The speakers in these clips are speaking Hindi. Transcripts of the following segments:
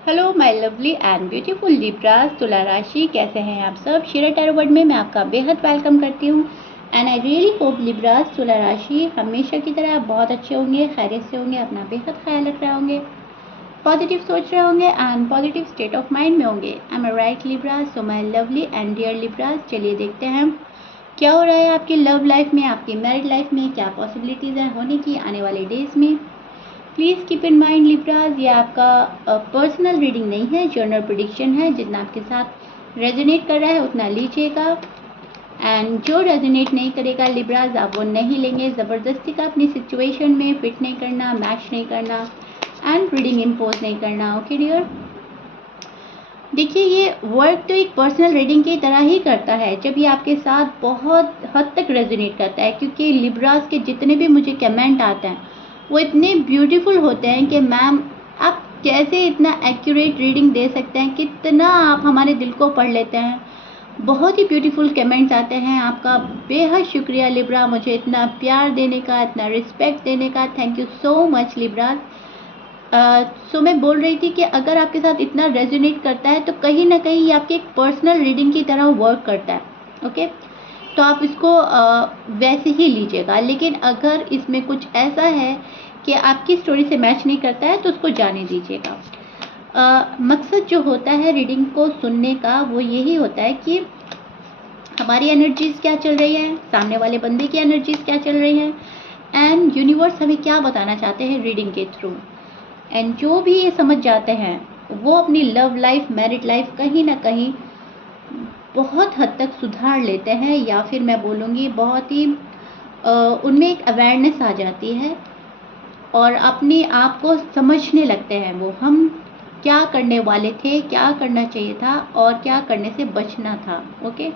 Hello my lovely and beautiful Libras तुला राशि, कैसे हैं आप सब। शिरा टैरो वर्ड में मैं आपका बेहद वेलकम करती हूँ and I really hope Libras तुला राशि हमेशा की तरह आप बहुत अच्छे होंगे, खैरियत से होंगे, अपना बेहद ख्याल रख रहे होंगे, पॉजिटिव सोच रहे होंगे and positive state of mind में होंगे। I am right Libras? So my lovely and dear Libras, चलिए देखते हैं क्या हो रहा है आपकी लव लाइफ में, आपकी मैरिड लाइफ में, क्या पॉसिबिलिटीज़ हैं होने की आने वाले डेज में। Please keep in mind Libras, ये आपका पर्सनल रीडिंग नहीं है, जर्नल प्रेडिक्शन है। जितना आपके साथ रेजोनेट कर रहा है उतना लीजिएगा एंड जो रेजोनेट नहीं करेगा लिब्रास आप वो नहीं लेंगे। ज़बरदस्ती का अपनी सिचुएशन में फिट नहीं करना, मैच नहीं करना एंड रीडिंग इम्पोज नहीं करना। ओके डियर, देखिए ये वर्क तो एक पर्सनल रीडिंग की तरह ही करता है जब ये आपके साथ बहुत हद तक रेजोनेट करता है, क्योंकि लिब्रास के जितने भी मुझे कमेंट आते हैं वो इतने ब्यूटीफुल होते हैं कि मैम आप कैसे इतना एक्यूरेट रीडिंग दे सकते हैं, कितना आप हमारे दिल को पढ़ लेते हैं। बहुत ही ब्यूटीफुल कमेंट्स आते हैं। आपका बेहद शुक्रिया लिब्रा, मुझे इतना प्यार देने का, इतना रिस्पेक्ट देने का। Thank you so much Libra. So मैं बोल रही थी कि अगर आपके साथ इतना रेजोनेट करता है तो कहीं ना कहीं ये आपकी एक पर्सनल रीडिंग की तरह वर्क करता है। ओके, तो आप इसको वैसे ही लीजिएगा। लेकिन अगर इसमें कुछ ऐसा है कि आपकी स्टोरी से मैच नहीं करता है तो उसको जाने दीजिएगा। मकसद जो होता है रीडिंग को सुनने का वो यही होता है कि हमारी एनर्जीज़ क्या चल रही है, सामने वाले बंदे की एनर्जीज़ क्या चल रही हैं एंड यूनिवर्स हमें क्या बताना चाहते हैं रीडिंग के थ्रू। एंड जो भी ये समझ जाते हैं वो अपनी लव लाइफ, मैरिड लाइफ कहीं ना कहीं बहुत हद तक सुधार लेते हैं, या फिर मैं बोलूँगी बहुत ही उनमें एक अवेयरनेस आ जाती है और अपने आप को समझने लगते हैं वो हम क्या करने वाले थे, क्या करना चाहिए था और क्या करने से बचना था। ओके,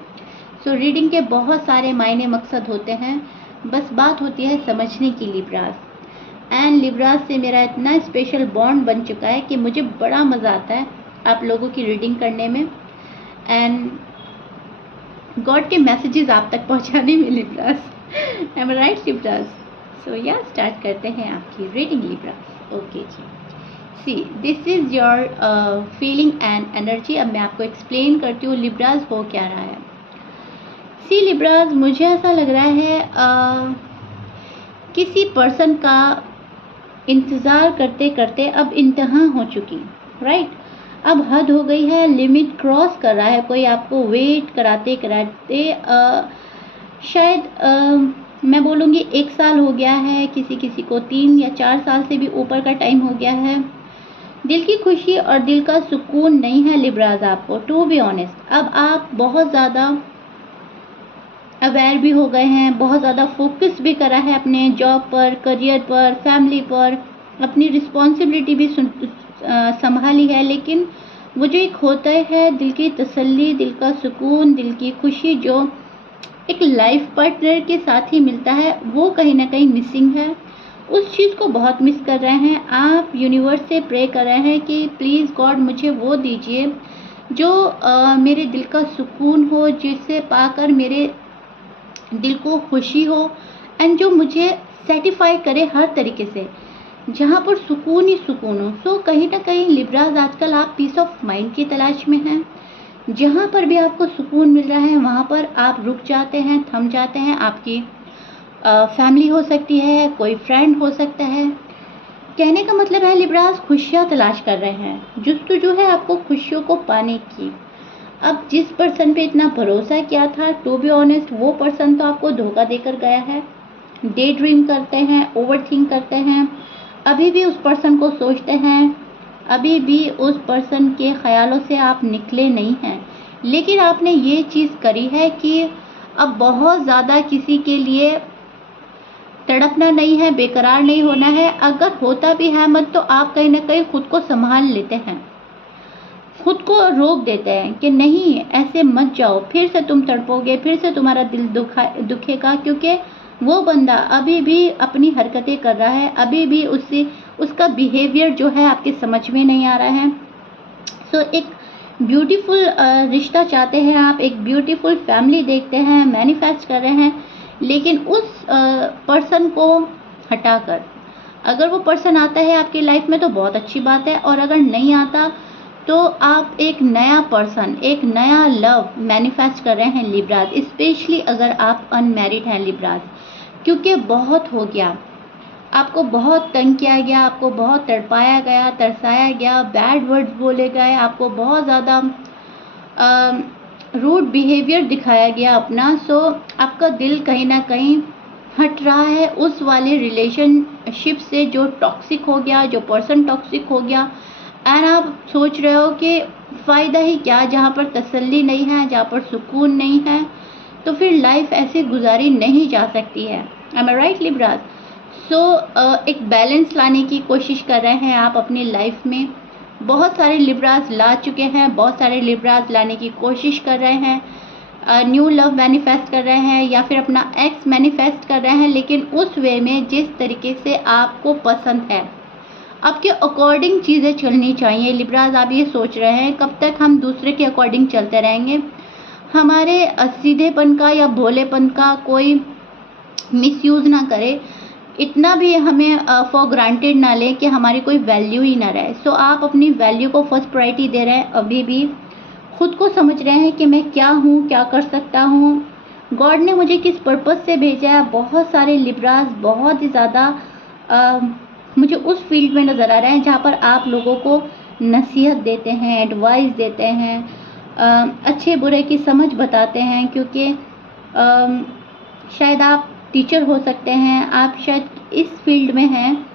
सो रीडिंग के बहुत सारे मायने मकसद होते हैं, बस बात होती है समझने की लिब्रास। एंड लिब्रास से मेरा इतना स्पेशल बॉन्ड बन चुका है कि मुझे बड़ा मज़ा आता है आप लोगों की रीडिंग करने में एंड गॉड के मैसेजेस आप तक पहुंचाने में Libras. I am right Libras? So yeah start करते हैं आपकी रीडिंग लिब्रास। ओके जी, see this is your feeling and energy. अब मैं आपको एक्सप्लेन करती हूँ लिब्रास हो क्या रहा है। सी लिब्रास, मुझे ऐसा लग रहा है किसी पर्सन का इंतज़ार करते करते अब इंतहा हो चुकी, राइट। अब हद हो गई है, लिमिट क्रॉस कर रहा है कोई आपको वेट कराते कराते। शायद मैं बोलूँगी 1 साल हो गया है, किसी किसी को 3 या 4 साल से भी ऊपर का टाइम हो गया है। दिल की खुशी और दिल का सुकून नहीं है लिब्रास आपको, टू बी ऑनेस्ट। अब आप बहुत ज़्यादा अवेयर भी हो गए हैं, बहुत ज़्यादा फोकस भी करा है अपने जॉब पर, करियर पर, फैमिली पर, अपनी रिस्पॉन्सिबिलिटी भी संभाली है। लेकिन वो जो एक होता है दिल की तसल्ली, दिल का सुकून, दिल की खुशी जो एक लाइफ पार्टनर के साथ ही मिलता है, वो कहीं ना कहीं मिसिंग है। उस चीज़ को बहुत मिस कर रहे हैं आप। यूनिवर्स से प्रे कर रहे हैं कि प्लीज़ गॉड मुझे वो दीजिए जो मेरे दिल का सुकून हो, जिसे पाकर मेरे दिल को खुशी हो एंड जो मुझे सेटिस्फाई करे हर तरीके से, जहाँ पर सुकून ही सुकून हो। सो कहीं ना कहीं लिब्रास आजकल आप पीस ऑफ माइंड की तलाश में हैं। जहाँ पर भी आपको सुकून मिल रहा है वहाँ पर आप रुक जाते हैं, थम जाते हैं। आपकी फैमिली हो सकती है, कोई फ्रेंड हो सकता है। कहने का मतलब है लिब्रास खुशियाँ तलाश कर रहे हैं, जुस्तजू है आपको खुशियों को पाने की। अब जिस पर्सन पे इतना भरोसा किया था, टू बी ऑनेस्ट वो पर्सन तो आपको धोखा देकर गया है। डे ड्रीम करते हैं, ओवर थिंक करते हैं, अभी भी उस पर्सन को सोचते हैं, अभी भी उस पर्सन के ख्यालों से आप निकले नहीं हैं। लेकिन आपने ये चीज़ करी है कि अब बहुत ज़्यादा किसी के लिए तड़पना नहीं है, बेकरार नहीं होना है। अगर होता भी है मत तो आप कहीं ना कहीं खुद को संभाल लेते हैं, खुद को रोक देते हैं कि नहीं ऐसे मत जाओ, फिर से तुम तड़पोगे, फिर से तुम्हारा दिल दुखेगा, क्योंकि वो बंदा अभी भी अपनी हरकतें कर रहा है, अभी भी उसका बिहेवियर जो है आपके समझ में नहीं आ रहा है। सो एक ब्यूटीफुल रिश्ता चाहते हैं आप, एक ब्यूटीफुल फैमिली देखते हैं, मैनिफेस्ट कर रहे हैं। लेकिन उस पर्सन को हटाकर अगर वो पर्सन आता है आपकी लाइफ में तो बहुत अच्छी बात है, और अगर नहीं आता तो आप एक नया पर्सन, एक नया लव मैनिफेस्ट कर रहे हैं लिब्रास, स्पेशली अगर आप अनमैरिड हैं लिब्रास, क्योंकि बहुत हो गया, आपको बहुत तंग किया गया, आपको बहुत तड़पाया गया, तरसाया गया, बैड वर्ड्स बोले गए, आपको बहुत ज़्यादा रूड बिहेवियर दिखाया गया अपना। सो आपका दिल कहीं ना कहीं हट रहा है उस वाले रिलेशनशिप से जो टॉक्सिक हो गया, जो पर्सन टॉक्सिक हो गया। एंड आप सोच रहे हो कि फ़ायदा ही क्या, जहाँ पर तसल्ली नहीं है, जहाँ पर सुकून नहीं है, तो फिर लाइफ ऐसे गुजारी नहीं जा सकती है। M I right Libras? सो एक बैलेंस लाने की कोशिश कर रहे हैं आप अपनी लाइफ में। बहुत सारे लिब्रास ला चुके हैं, बहुत सारे लिब्रास लाने की कोशिश कर रहे हैं, न्यू लव मैनिफेस्ट कर रहे हैं या फिर अपना एक्स मैनिफेस्ट कर रहे हैं, लेकिन उस वे में जिस तरीके से आपको पसंद है, आपके अकॉर्डिंग चीज़ें चलनी चाहिए लिब्रास। आप ये सोच रहे हैं कब तक हम दूसरे के अकॉर्डिंग चलते रहेंगे, हमारे सीधेपन का या भोलेपन का कोई मिसयूज़ ना करे, इतना भी हमें फॉर ग्रांटेड ना लें कि हमारी कोई वैल्यू ही ना रहे। सो आप अपनी वैल्यू को फर्स्ट प्रायोरिटी दे रहे हैं, अभी भी खुद को समझ रहे हैं कि मैं क्या हूँ, क्या कर सकता हूँ, गॉड ने मुझे किस पर्पज़ से भेजा है। बहुत सारे लिब्रास बहुत ही ज़्यादा मुझे उस फील्ड में नज़र आ रहे हैं जहाँ पर आप लोगों को नसीहत देते हैं, एडवाइस देते हैं, अच्छे बुरे की समझ बताते हैं, क्योंकि शायद आप टीचर हो सकते हैं, आप शायद इस फील्ड में हैं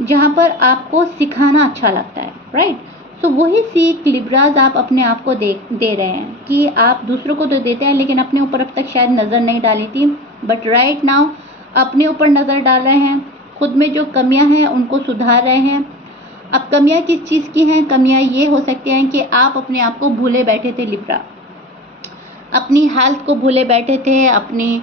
जहाँ पर आपको सिखाना अच्छा लगता है, राइट? सो वही सीख लिब्रास आप अपने आप को दे रहे हैं कि आप दूसरों को तो देते हैं लेकिन अपने ऊपर अब तक शायद नज़र नहीं डाली थी, बट राइट नाउ अपने ऊपर नज़र डाल रहे हैं, खुद में जो कमियां हैं उनको सुधार रहे हैं। अब कमियां किस चीज़ की हैं? कमियां ये हो सकती हैं कि आप अपने आप को भूले बैठे थे लिब्रा, अपनी हेल्थ को भूले बैठे थे, अपनी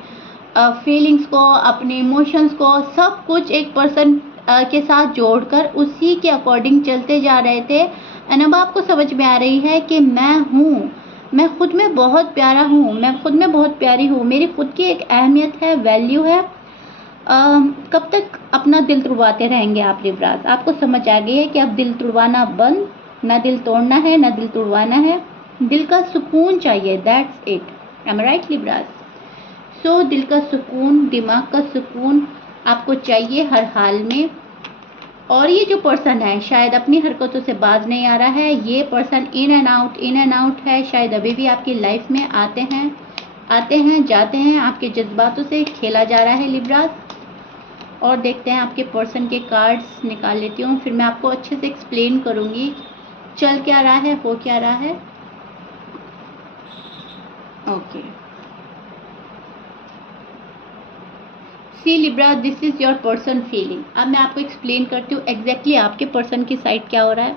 फीलिंग्स को, अपने इमोशंस को, सब कुछ एक पर्सन के साथ जोड़कर उसी के अकॉर्डिंग चलते जा रहे थे। एंड अब आपको समझ में आ रही है कि मैं हूँ, मैं खुद में बहुत प्यारा हूँ, मैं खुद में बहुत प्यारी हूँ, मेरी खुद की एक अहमियत है, वैल्यू है। कब तक अपना दिल तुड़वाते रहेंगे आप लिब्रास? आपको समझ आ गई है कि अब दिल तुड़वाना बंद, ना दिल तोड़ना है ना दिल तुड़वाना है, दिल का सुकून चाहिए, that's it. Am I right Libras? So दिल का सुकून, दिमाग का सुकून आपको चाहिए हर हाल में। और ये जो पर्सन है शायद अपनी हरकतों से बाज नहीं आ रहा है, ये पर्सन इन एंड आउट है, शायद अभी भी आपकी लाइफ में आते हैं जाते हैं, आपके जज्बातों से खेला जा रहा है लिब्रास। और देखते हैं आपके पर्सन के कार्ड्स निकाल लेती हूँ, फिर मैं आपको अच्छे से एक्सप्लेन करूँगी चल क्या रहा है, हो क्या रहा है। Okay, see Libra, this is your person feeling. अब मैं आपको एक्सप्लेन करती हूँ एग्जैक्टली आपके पर्सन की साइड क्या हो रहा है।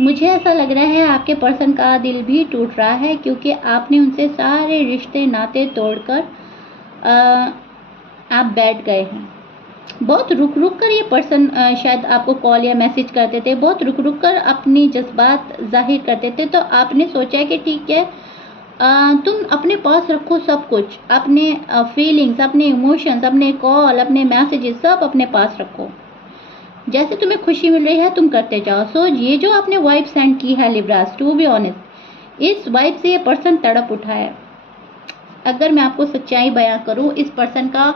मुझे ऐसा लग रहा है आपके पर्सन का दिल भी टूट रहा है, क्योंकि आपने उनसे सारे रिश्ते नाते तोड़कर आप बैठ गए हैं। बहुत रुक रुक कर ये पर्सन शायद आपको कॉल या मैसेज करते थे, बहुत रुक रुक कर अपनी जज्बात जाहिर करते थे, तो आपने सोचा कि ठीक है, तुम अपने पास रखो सब कुछ, अपने फीलिंग्स, अपने इमोशंस, अपने कॉल, अपने मैसेजेस सब अपने पास रखो, जैसे तुम्हें खुशी मिल रही है तुम करते जाओ। सो ये जो आपने वाइब सेंड की है लिब्रास, टू बी ऑनेस्ट, इस वाइब से ये पर्सन तड़प उठा है। अगर मैं आपको सच्चाई बयां करूं, इस पर्सन का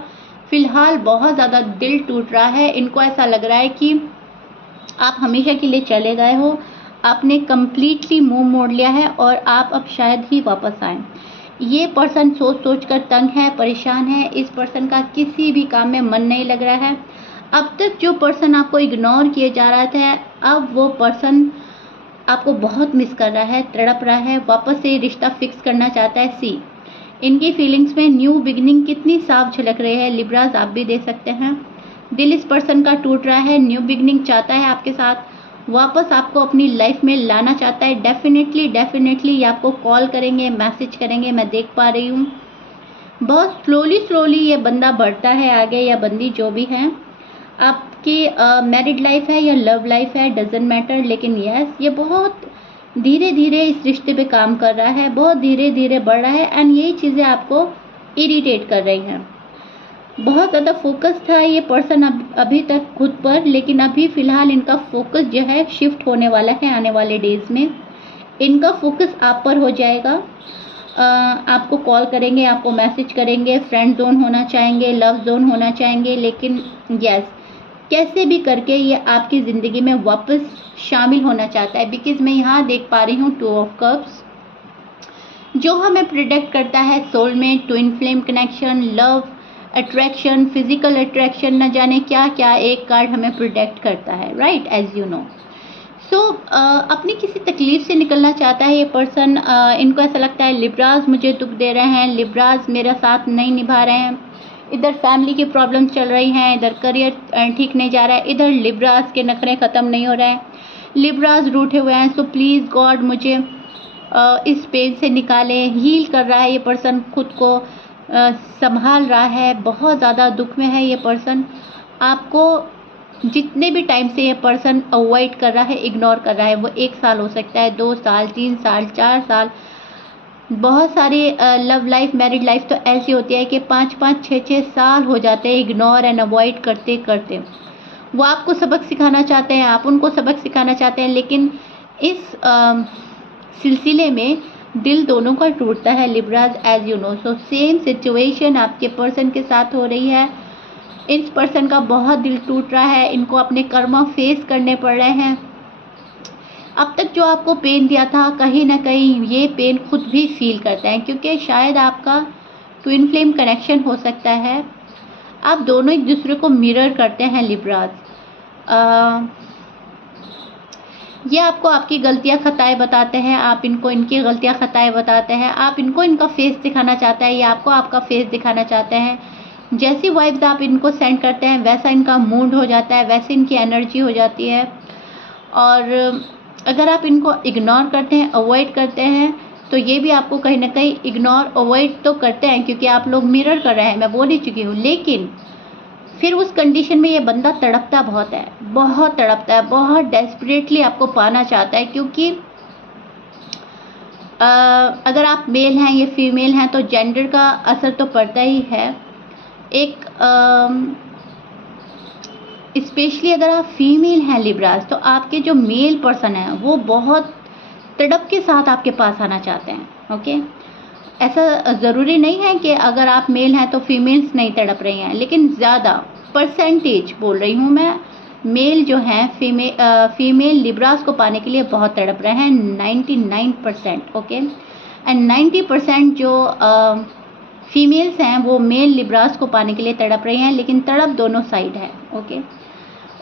फ़िलहाल बहुत ज़्यादा दिल टूट रहा है। इनको ऐसा लग रहा है कि आप हमेशा के लिए चले गए हो, आपने कम्प्लीटली मुंह मोड़ लिया है और आप अब शायद ही वापस आएँ। ये पर्सन सोच सोच कर तंग है, परेशान है, इस पर्सन का किसी भी काम में मन नहीं लग रहा है। अब तक जो पर्सन आपको इग्नोर किए जा रहा था, अब वो पर्सन आपको बहुत मिस कर रहा है, तड़प रहा है, वापस से रिश्ता फिक्स करना चाहता है। सी, इनकी फीलिंग्स में न्यू बिगनिंग कितनी साफ झलक रही है लिब्रास, आप भी देख सकते हैं। दिल इस पर्सन का टूट रहा है, न्यू बिगनिंग चाहता है आपके साथ, वापस आपको अपनी लाइफ में लाना चाहता है। डेफिनेटली ये आपको कॉल करेंगे, मैसेज करेंगे, मैं देख पा रही हूँ। बहुत स्लोली ये बंदा बढ़ता है आगे, या बंदी जो भी है। आपकी मैरिड लाइफ है या लव लाइफ है, डजेंट मैटर, लेकिन यस, ये बहुत धीरे धीरे इस रिश्ते पे काम कर रहा है, बहुत धीरे धीरे बढ़ रहा है। एंड यही चीज़ें आपको इरिटेट कर रही हैं। बहुत ज़्यादा फोकस था ये पर्सन अभी तक खुद पर, लेकिन अभी फ़िलहाल इनका फोकस जो है शिफ्ट होने वाला है आने वाले डेज़ में। इनका फोकस आप पर हो जाएगा। आपको कॉल करेंगे, आपको मैसेज करेंगे, फ्रेंड जोन होना चाहेंगे, लव जोन होना चाहेंगे, लेकिन यस, कैसे भी करके ये आपकी ज़िंदगी में वापस शामिल होना चाहता है। बिकॉज मैं यहाँ देख पा रही हूँ 2 ऑफ कप्स, जो हमें प्रिडिक्ट करता है soulmate, twin flame connection, love attraction, physical attraction, न जाने क्या क्या एक कार्ड हमें प्रिडिक्ट करता है, राइट, एज यू नो। सो अपनी किसी तकलीफ से निकलना चाहता है ये पर्सन। इनको ऐसा लगता है लिब्राज मुझे दुख दे रहे हैं, लिब्राज मेरा साथ नहीं निभा रहे हैं, इधर फैमिली की प्रॉब्लम्स चल रही हैं, इधर करियर ठीक नहीं जा रहा है, इधर लिब्राज के नखरे ख़त्म नहीं हो रहे हैं, लिब्राज रूठे हुए हैं। सो प्लीज़ गॉड मुझे इस पेन से निकाले। हील कर रहा है ये पर्सन, खुद को संभाल रहा है, बहुत ज़्यादा दुख में है ये पर्सन। आपको जितने भी टाइम से ये पर्सन अवॉइड कर रहा है, इग्नोर कर रहा है, वो 1 साल हो सकता है, 2 साल, 3 साल, 4 साल। बहुत सारी लव लाइफ, मैरिड लाइफ तो ऐसी होती है कि 5-5, 6-6 साल हो जाते हैं इग्नोर एंड अवॉइड करते करते। वो आपको सबक सिखाना चाहते हैं, आप उनको सबक सिखाना चाहते हैं, लेकिन इस सिलसिले में दिल दोनों का टूटता है Libras, as you know. So same situation आपके पर्सन के साथ हो रही है। इस पर्सन का बहुत दिल टूट रहा है, इनको अपने कर्म फेस करने पड़ रहे हैं। अब तक जो आपको पेन दिया था, कहीं ना कहीं ये पेन खुद भी फील करते हैं, क्योंकि शायद आपका ट्विन फ्लेम कनेक्शन हो सकता है। आप दोनों एक दूसरे को मिरर करते हैं लिब्राज। ये आपको आपकी गलतियां खताएं बताते हैं, आप इनको इनकी गलतियां खताएं बताते हैं। आप इनको इनका फेस दिखाना चाहते हैं, ये आपको आपका फेस दिखाना चाहते हैं। जैसी वाइब्स आप इनको सेंड करते हैं वैसा इनका मूड हो जाता है, वैसे इनकी एनर्जी हो जाती है। और अगर आप इनको इग्नोर करते हैं, अवॉइड करते हैं, तो ये भी आपको कहीं ना कहीं इग्नोर अवॉइड तो करते हैं, क्योंकि आप लोग मिरर कर रहे हैं, मैं बोल ही चुकी हूँ। लेकिन फिर उस कंडीशन में ये बंदा तड़पता बहुत है, बहुत तड़पता है, बहुत डेस्परेटली आपको पाना चाहता है। क्योंकि अगर आप मेल हैं, ये फीमेल हैं, तो जेंडर का असर तो पड़ता ही है। एक स्पेशली अगर आप फीमेल हैं लिब्राज, तो आपके जो मेल पर्सन हैं वो बहुत तड़प के साथ आपके पास आना चाहते हैं। ओके, ऐसा ज़रूरी नहीं है कि अगर आप मेल हैं तो फीमेल्स नहीं तड़प रही हैं, लेकिन ज़्यादा परसेंटेज बोल रही हूँ मैं, मेल जो हैं फीमेल लिब्राज को पाने के लिए बहुत तड़प रहे हैं, 99%। ओके, एंड 90% जो फीमेल्स हैं वो मेल लिब्राज को पाने के लिए तड़प रही हैं, लेकिन तड़प दोनों साइड है। ओके,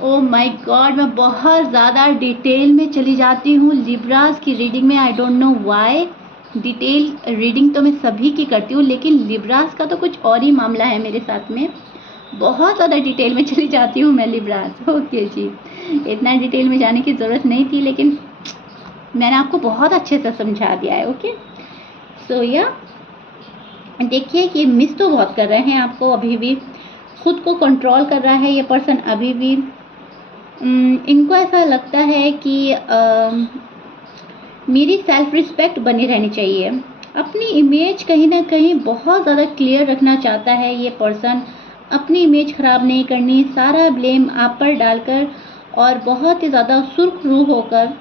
ओ माय गॉड, मैं बहुत ज़्यादा डिटेल में चली जाती हूँ लिब्राज की रीडिंग में। I don't know why. Detail reading तो मैं सभी की करती हूँ, लेकिन लिब्राज का तो कुछ और ही मामला है मेरे साथ में। बहुत ज़्यादा डिटेल में चली जाती हूँ मैं लिब्राज। ओके जी, इतना डिटेल में जाने की ज़रूरत नहीं थी, लेकिन मैंने आपको बहुत अच्छे से समझा दिया है। ओके, सो या देखिए कि मिस तो बहुत कर रहे हैं आपको, अभी भी खुद को कंट्रोल कर रहा है ये पर्सन अभी भी। इनको ऐसा लगता है कि मेरी सेल्फ रिस्पेक्ट बनी रहनी चाहिए। अपनी इमेज कहीं ना कहीं बहुत ज़्यादा क्लियर रखना चाहता है ये पर्सन, अपनी इमेज ख़राब नहीं करनी, सारा ब्लेम आप पर डालकर, और बहुत ही ज़्यादा सुरखरू होकर,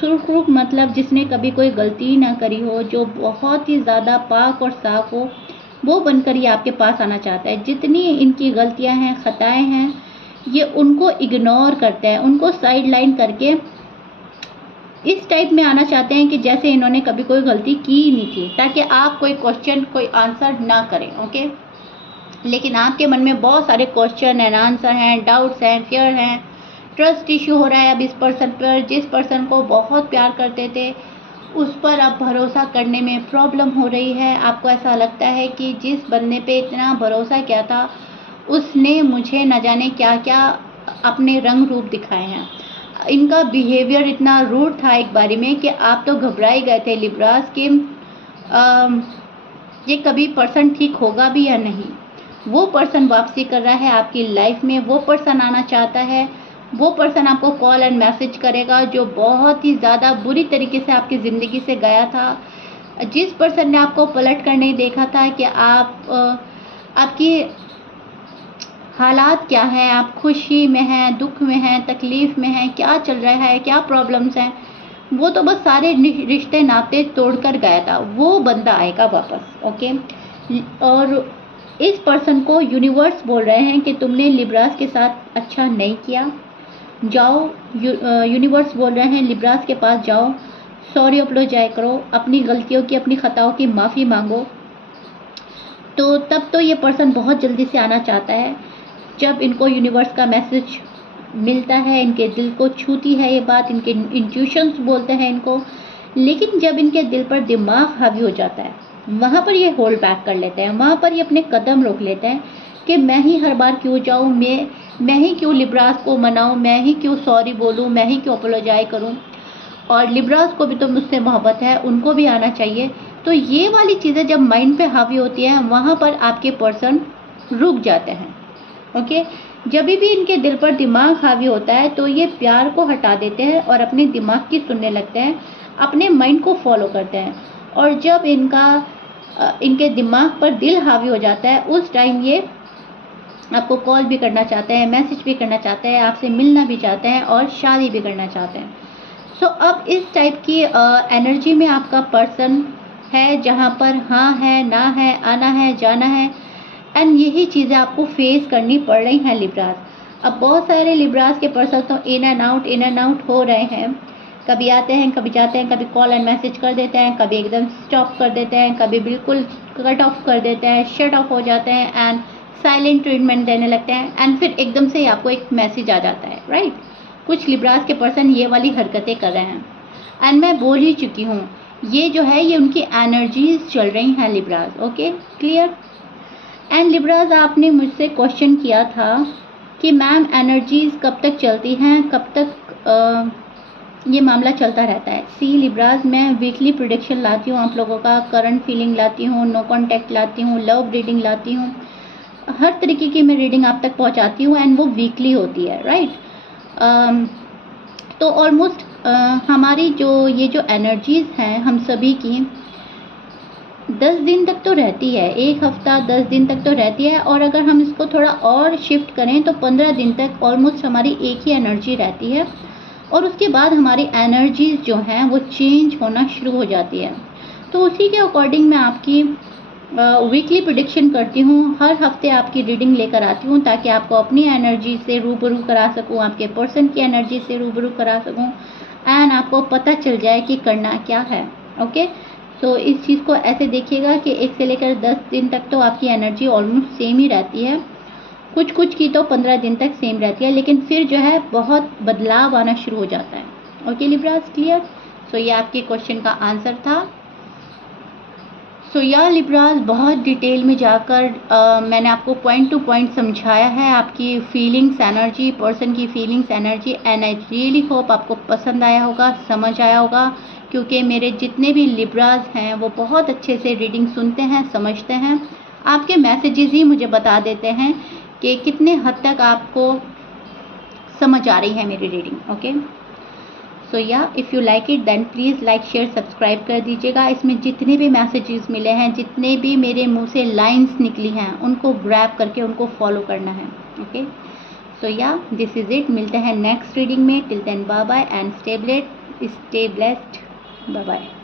सुरखरू मतलब जिसने कभी कोई गलती ना करी हो, जो बहुत ही ज़्यादा पाक और साफ हो, वो बनकर ये आपके पास आना चाहता है। जितनी इनकी गलतियां हैं, खताएं हैं, ये उनको इग्नोर करते हैं, उनको साइड लाइन करके इस टाइप में आना चाहते हैं कि जैसे इन्होंने कभी कोई गलती की नहीं थी, ताकि आप कोई क्वेश्चन, कोई आंसर ना करें। ओके, लेकिन आपके मन में बहुत सारे क्वेश्चन एंड आंसर हैं, डाउट्स हैं, फियर हैं, ट्रस्ट इशू हो रहा है अब इस पर्सन पर। जिस पर्सन को बहुत प्यार करते थे उस पर अब भरोसा करने में प्रॉब्लम हो रही है। आपको ऐसा लगता है कि जिस बंदे पे इतना भरोसा किया था उसने मुझे न जाने क्या क्या अपने रंग रूप दिखाए हैं। इनका बिहेवियर इतना रूड था एक बारी में कि आप तो घबरा ही गए थे लिब्राज कि ये कभी पर्सन ठीक होगा भी या नहीं। वो पर्सन वापसी कर रहा है आपकी लाइफ में, वो पर्सन आना चाहता है, वो पर्सन आपको कॉल एंड मैसेज करेगा जो बहुत ही ज़्यादा बुरी तरीके से आपकी ज़िंदगी से गया था। जिस पर्सन ने आपको पलट कर नहीं देखा था कि आपकी हालात क्या हैं, आप खुशी में हैं, दुख में हैं, तकलीफ़ में हैं, क्या चल रहा है, क्या प्रॉब्लम्स हैं, वो तो बस सारे रिश्ते नाते तोड़कर गया था, वो बंदा आएगा वापस। ओके, और इस पर्सन को यूनिवर्स बोल रहे हैं कि तुमने लिब्रास के साथ अच्छा नहीं किया, जाओ। यूनिवर्स बोल रहे हैं लिब्रास के पास जाओ, सॉरी अपोलोजाइज करो, अपनी गलतियों की, अपनी खताओं की माफ़ी मांगो। तो तब तो ये पर्सन बहुत जल्दी से आना चाहता है। जब इनको यूनिवर्स का मैसेज मिलता है, इनके दिल को छूती है ये बात, इनके इंट्यूशंस बोलते हैं इनको। लेकिन जब इनके दिल पर दिमाग हावी हो जाता है, वहाँ पर ये होल्ड बैक कर लेते हैं, वहाँ पर ये अपने कदम रोक लेते हैं कि मैं ही हर बार क्यों जाऊँ, मैं ही क्यों लिब्रास को मनाऊँ, मैं ही क्यों सॉरी बोलूँ, मैं ही क्यों अपोलोजाइज करूँ। और लिब्रास को भी तो मुझसे मोहब्बत है, उनको भी आना चाहिए। तो ये वाली चीज़ें जब माइंड पे हावी होती हैं, वहाँ पर आपके पर्सन रुक जाते हैं। ओके, जब भी इनके दिल पर दिमाग हावी होता है तो ये प्यार को हटा देते हैं और अपने दिमाग की सुनने लगते हैं, अपने माइंड को फॉलो करते हैं। और जब इनके दिमाग पर दिल हावी हो जाता है, उस टाइम ये आपको कॉल भी करना चाहते हैं, मैसेज भी करना चाहते हैं, आपसे मिलना भी चाहते हैं और शादी भी करना चाहते हैं। सो अब इस टाइप की एनर्जी में आपका पर्सन है, जहाँ पर हाँ है, ना है, आना है, जाना है, एंड यही चीज़ें आपको फेस करनी पड़ रही हैं लिब्रास। अब बहुत सारे लिब्रास के पर्सन तो इन एंड आउट हो रहे हैं, कभी आते हैं, कभी जाते हैं, कभी कॉल एंड मैसेज कर देते हैं, कभी एकदम स्टॉप कर देते हैं, कभी बिल्कुल कट ऑफ कर देते हैं, शट ऑफ हो जाते हैं एंड साइलेंट ट्रीटमेंट देने लगते हैं, एंड फिर एकदम से आपको एक मैसेज आ जाता है, राइट। कुछ लिब्रास के पर्सन ये वाली हरकतें कर रहे हैं, एंड मैं बोल ही चुकी हूँ, ये जो है ये उनकी एनर्जीज चल रही हैं Libras. Okay, clear. And Libras, आपने मुझसे क्वेश्चन किया था कि मैम एनर्जीज कब तक चलती हैं, कब तक ये मामला चलता रहता है। सी लिब्रास, मैं वीकली प्रेडिक्शन लाती हूँ आप लोगों का, करंट फीलिंग लाती हूँ, नो कॉन्टैक्ट लाती हूँ, लव रीडिंग लाती हूँ, हर तरीके की मैं रीडिंग आप तक पहुँचाती हूँ, एंड वो वीकली होती है, राइट। तो ऑलमोस्ट हमारी ये जो एनर्जीज़ हैं हम सभी की 10 दिन तक तो रहती है, 1 हफ्ता 10 दिन तक तो रहती है, और अगर हम इसको थोड़ा और शिफ्ट करें तो 15 दिन तक ऑलमोस्ट हमारी एक ही एनर्जी रहती है, और उसके बाद हमारी एनर्जीज़ जो हैं वो चेंज होना शुरू हो जाती है। तो उसी के अकॉर्डिंग मैं आपकी वीकली प्रेडिक्शन करती हूँ, हर हफ्ते आपकी रीडिंग लेकर आती हूँ ताकि आपको अपनी एनर्जी से रूबरू करा सकूँ, आपके पर्सन की एनर्जी से रूबरू करा सकूँ, एंड आपको पता चल जाए कि करना क्या है। ओके, सो इस चीज़ को ऐसे देखिएगा कि 1 से लेकर 10 दिन तक तो आपकी एनर्जी ऑलमोस्ट सेम ही रहती है, कुछ की तो 15 दिन तक सेम रहती है, लेकिन फिर जो है बहुत बदलाव आना शुरू हो जाता है। Okay Libras, clear. सो ये आपके क्वेश्चन का आंसर था। सो या लिब्रास, बहुत डिटेल में जाकर मैंने आपको पॉइंट टू पॉइंट समझाया है आपकी फीलिंग्स एनर्जी, पर्सन की feelings energy, and I really hope आपको पसंद आया होगा, समझ आया होगा, क्योंकि मेरे जितने भी लिब्रास हैं वो बहुत अच्छे से रीडिंग सुनते हैं, समझते हैं। आपके मैसेजेस ही मुझे बता देते हैं कि कितने हद तक आपको समझ आ रही है मेरी रीडिंग। ओके, सो या if you like it then please like share subscribe कर दीजिएगा। इसमें जितने भी मैसेजेस मिले हैं, जितने भी मेरे मुंह से लाइंस निकली हैं, उनको ग्रैब करके उनको फॉलो करना है। ओके, सो या दिस इज़ इट। मिलते हैं नेक्स्ट रीडिंग में। Till then bye bye and stay blessed, bye bye.